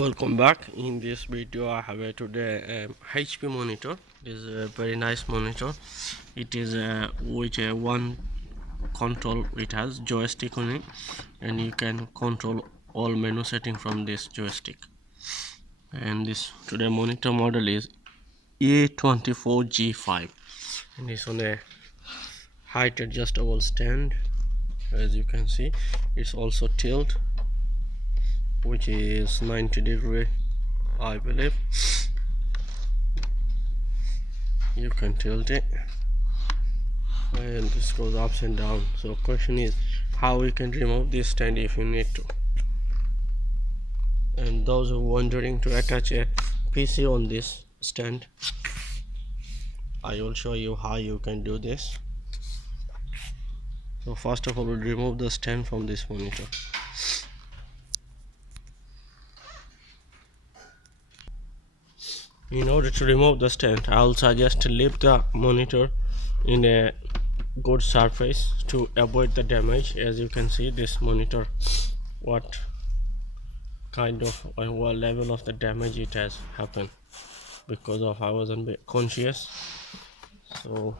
Welcome back. In this video I have today HP monitor. This is a very nice monitor. It is with a one control. It has joystick on it and you can control all menu setting from this joystick. And this today monitor model is E24 G5 and it's on a height adjustable stand. As you can see, it's also tilt, which is 90-degree, I believe. You can tilt it and this goes ups and down. So question is how we can remove this stand if you need to. And those who are wondering to attach a PC on this stand, I will show you how you can do this. So first of all, we'll remove the stand from this monitor. In order to remove the stand, I will suggest to leave the monitor in a good surface to avoid the damage. As you can see, this monitor, what kind of what level of the damage it has happened because of I wasn't conscious. So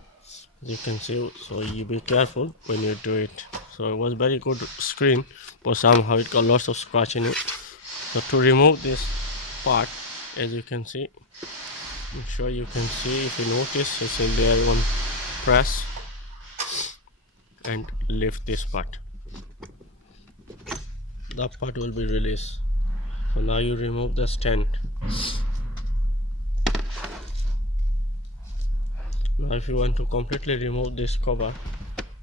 you can see, so you be careful when you do it. So it was very good screen, but somehow it got lots of scratch in it. So to remove this part, as you can see, I'm sure you can see, if you notice, it's in there. One press and lift this part, that part will be released. So now you remove the stand. Now if you want to completely remove this cover,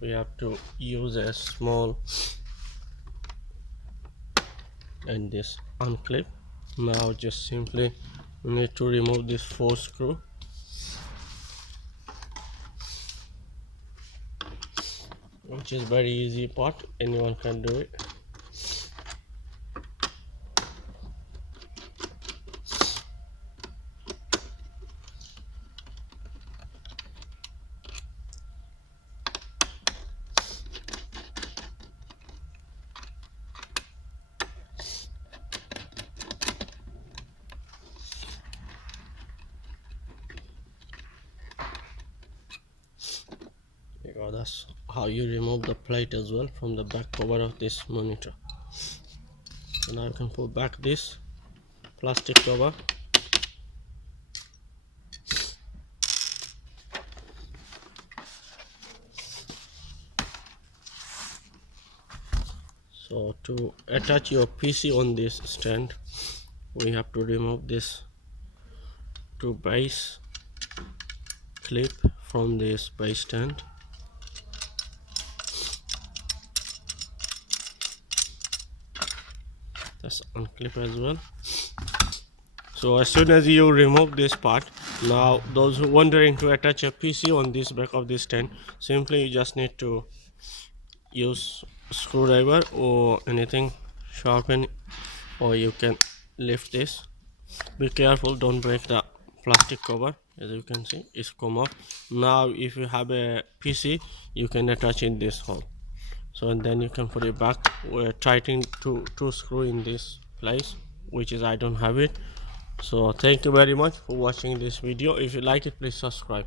we have to use a small and this unclip. Now just simply we need to remove this 4 screw. Which is very easy part, anyone can do it. That's how you remove the plate as well from the back cover of this monitor. So now you can pull back this plastic cover. So to attach your PC on this stand, we have to remove this 2 base clip from this base stand. That's unclip as well. So as soon as you remove this part, now those who wondering to attach a PC on this back of this stand, simply you just need to use screwdriver or anything sharpen, or you can lift this. Be careful, don't break the plastic cover. As you can see, it's come off. Now if you have a PC, you can attach in this hole. So and then you can put it back. We're tightening two screw in this place, which is I don't have it. So thank you very much for watching this video. If you like it, please subscribe.